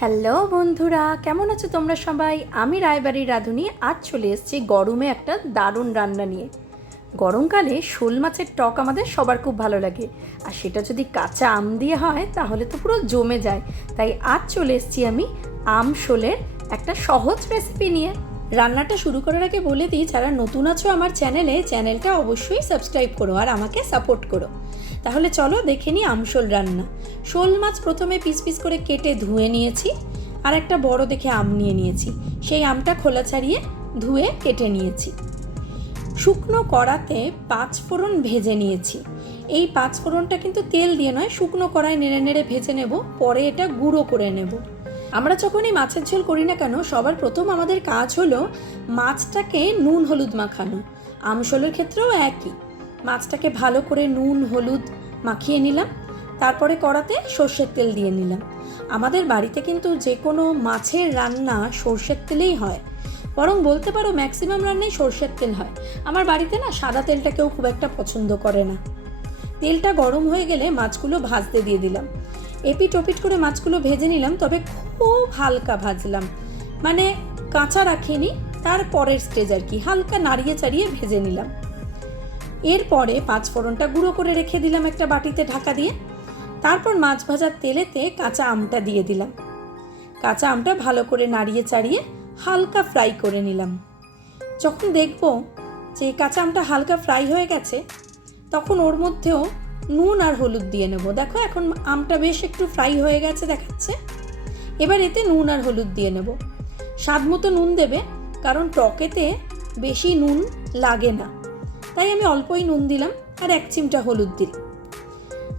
Hello বন্ধুরা, কেমন আছো তোমরা সবাই? আমি রায়বাড়ির রাঁধুনি। আজ চলে এসেছি গরমে একটা দারুণ রান্না নিয়ে। গরমকালে শোল মাছের টক আমাদের সবার খুব ভালো লাগে, আর সেটা যদি কাঁচা আম দিয়ে হয় তাহলে তো পুরো জমে যায়। তাই আজ চলে এসেছি আমি আম শোলের একটা সহজ রেসিপি নিয়ে। রান্নাটা শুরু করার আগে বলে দিই, যারা নতুন আছো আমার চ্যানেলটা অবশ্যই সাবস্ক্রাইব করো আর আমাকে সাপোর্ট করো। তাহলে চলো দেখে নিই আমশোল রান্না। শোল মাছ প্রথমে পিস পিস করে কেটে ধুয়ে নিয়েছি, আর একটা বড় দেখে আম নিয়ে নিয়েছি। সেই আমটা খোলা ছাড়িয়ে ধুয়ে কেটে নিয়েছি। শুকনো কড়াতে 5 ফোড়ন ভেজে নিয়েছি। এই 5 ফোড়নটা কিন্তু তেল দিয়ে নয়, শুকনো কড়ায় নেড়ে নেড়ে ভেজে নেব, পরে এটা গুঁড়ো করে নেব। আমরা যখনই মাছের ঝোল করি না কেন, সবার প্রথম আমাদের কাজ হলো মাছটাকে নুন হলুদ মাখানো। আমশোলের ক্ষেত্রেও একই। মাছটাকে ভালো করে নুন হলুদ মাখিয়ে নিলাম, তারপরে কড়াতে সর্ষের তেল দিয়ে নিলাম। আমাদের বাড়িতে কিন্তু যে কোনো মাছের রান্না সর্ষের তেলেই হয়, বরং বলতে পারো ম্যাক্সিমাম রান্নাই সর্ষের তেল হয়। আমার বাড়িতে না সাদা তেলটা কেউ খুব একটা পছন্দ করে না। তেলটা গরম হয়ে গেলে মাছগুলো ভাজতে দিয়ে দিলাম। এপিট ওপিট করে মাছগুলো ভেজে নিলাম, তবে খুব হালকা ভাজলাম, মানে কাঁচা রাখিনি। তার পরের স্টেজ আর কি, হালকা নাড়িয়ে চাড়িয়ে ভেজে নিলাম। এরপরে 5 ফোড়নটা গুঁড়ো করে রেখে দিলাম একটা বাটিতে ঢাকা দিয়ে। তারপর মাছ ভাজার তেলেতে কাঁচা আমটা দিয়ে দিলাম। কাঁচা আমটা ভালো করে নাড়িয়ে চাড়িয়ে হালকা ফ্রাই করে নিলাম। যখন দেখব যে কাঁচা আমটা হালকা ফ্রাই হয়ে গেছে, তখন ওর মধ্যেও নুন আর হলুদ দিয়ে নেব। দেখো এখন আমটা বেশ একটু ফ্রাই হয়ে গেছে দেখাচ্ছে। এবার এতে নুন আর হলুদ দিয়ে নেব। স্বাদ মতো নুন দেবে, কারণ টকেতে বেশি নুন লাগে না, তাই আমি অল্পই নুন দিলাম, আর 1 চিমটা হলুদ দিলাম।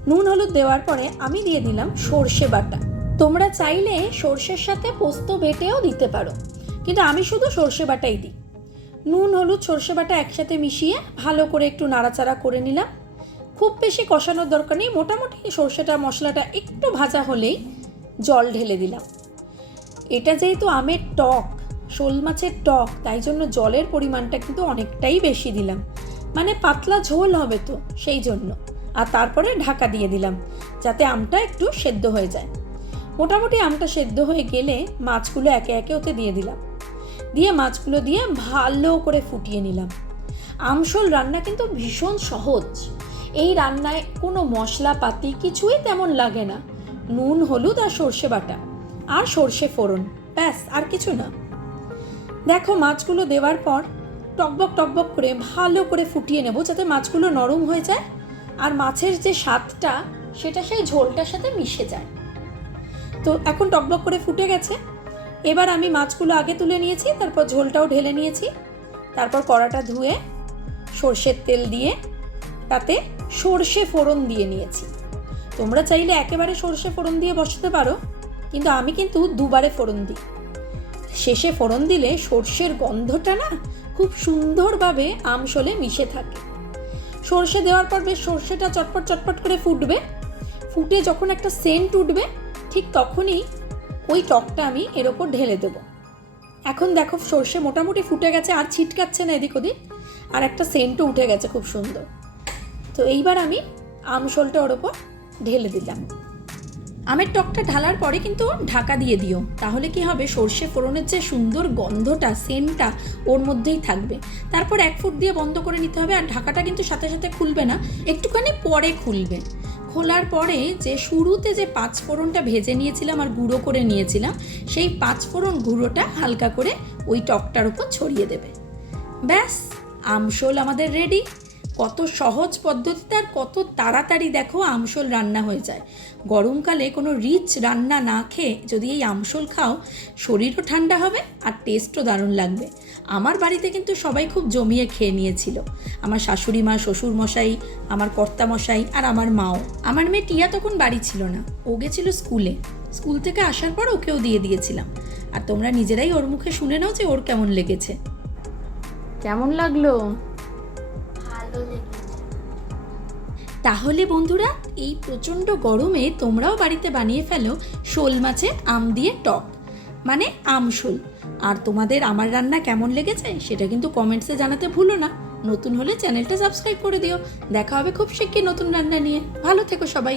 নুন হলুদ দেওয়ার পরে আমি দিয়ে দিলাম সর্ষে বাটা। তোমরা চাইলে সর্ষের সাথে পোস্ত বেটেও দিতে পারো, কিন্তু আমি শুধু সর্ষে বাটাই দিই। নুন হলুদ সর্ষে বাটা একসাথে মিশিয়ে ভালো করে একটু নাড়াচাড়া করে নিলাম। খুব বেশি কষানোর দরকার নেই, মোটামুটি সর্ষেটা মশলাটা একটু ভাজা হলেই জল ঢেলে দিলাম। এটা যেহেতু আমের টক, শোল মাছের টক, তাই জন্য জলের পরিমাণটা কিন্তু অনেকটাই বেশি দিলাম, মানে পাতলা ঝোল হবে তো সেই জন্য। আর তারপরে ঢাকা দিয়ে দিলাম যাতে আমটা একটু সেদ্ধ হয়ে যায়। মোটামুটি আমটা সেদ্ধ হয়ে গেলে মাছগুলো একে একে ওতে দিয়ে দিলাম, দিয়ে মাছগুলো দিয়ে ভালো করে ফুটিয়ে নিলাম। আমশোল রান্না কিন্তু ভীষণ সহজ। এই রান্নায় কোনো মশলাপাতি কিছুই তেমন লাগে না, নুন হলুদ আর সর্ষে বাটা আর সর্ষে ফোড়ন, ব্যাস, আর কিছু না। দেখো মাছগুলো দেওয়ার পর টকবক টকবক করে ভালো করে ফুটিয়ে নেব, যাতে মাছগুলো নরম হয়ে যায় আর মাছের যে স্বাদটা সেটা সেই ঝোলটার সাথে মিশে যায়। তো এখন টকবক করে ফুটে গেছে। এবার আমি মাছগুলো আগে তুলে নিয়েছি, তারপর ঝোলটাও ঢেলে নিয়েছি। তারপর কড়াটা ধুয়ে সর্ষের তেল দিয়ে তাতে সর্ষে ফোড়ন দিয়ে নিয়েছি। তোমরা চাইলে একেবারে সর্ষে ফোড়ন দিয়ে বসাতে পারো, কিন্তু আমি কিন্তু দুবারে ফোড়ন দিই। শেষে ফোড়ন দিলে সর্ষের গন্ধটা না খুব সুন্দরভাবে আমশোলে মিশে থাকে। সর্ষে দেওয়ার পর বেশ সর্ষেটা চটপট চটপট করে ফুটবে। ফুটে যখন একটা সেন্ট উঠবে, ঠিক তখনই ওই টকটা আমি এর ওপর ঢেলে দেবো। এখন দেখো সর্ষে মোটামুটি ফুটে গেছে, আর ছিটকাচ্ছে না এদিক ওদিক, আর একটা সেন্টও উঠে গেছে খুব সুন্দর। তো এইবার আমি আমশোলটা ওর ওপর ঢেলে দিলাম। আমের টকটা ঢালার পরে কিন্তু ঢাকা দিয়ে দিও, তাহলে কি হবে, সর্ষে ফোড়নের যে সুন্দর গন্ধটা, সেন্টটা ওর মধ্যেই থাকবে। তারপর 1 ফুট দিয়ে বন্ধ করে নিতে হবে, আর ঢাকাটা কিন্তু সাথে সাথে খুলবে না, একটুখানি পরে খুলবে। খোলার পরে যে শুরুতে যে 5 ফোড়নটা ভেজে নিয়েছিলাম আর গুঁড়ো করে নিয়েছিলাম, সেই 5 ফোড়ন গুঁড়োটা হালকা করে ওই টকটার উপর ছড়িয়ে দেবে। ব্যাস, আমশোল আমাদের রেডি। কত সহজ পদ্ধতিতে আর কত তাড়াতাড়ি দেখো আমশোল রান্না হয়ে যায়। গরমকালে কোনো রিচ রান্না না খেয়ে যদি এই আমশোল খাও, শরীরও ঠান্ডা হবে আর টেস্টও দারুণ লাগবে। আমার বাড়িতে কিন্তু সবাই খুব জমিয়ে খেয়ে নিয়েছিল। আমার শাশুড়ি মা, শ্বশুর মশাই, আমার কর্তা মশাই আর আমার মাও। আমার মেয়ে টিয়া তখন বাড়ি ছিল না, ও গেছিল স্কুলে। স্কুল থেকে আসার পর ওকেও দিয়ে দিয়েছিলাম। আর তোমরা নিজেরাই ওর মুখে শুনে নাও যে ওর কেমন লেগেছে। কেমন লাগলো? তাহলে বন্ধুরা, এই প্রচণ্ড গরমে তোমরাও বাড়িতে বানিয়ে ফেলো শোল মাছের আম দিয়ে টক, মানে আমশোল। আর তোমাদের আমার রান্না কেমন লেগেছে সেটা কিন্তু কমেন্টসে জানাতে ভুলো না। নতুন হলে চ্যানেলটা সাবস্ক্রাইব করে দিও। দেখা হবে খুব শিগগির নতুন রান্না নিয়ে। ভালো থেকো সবাই।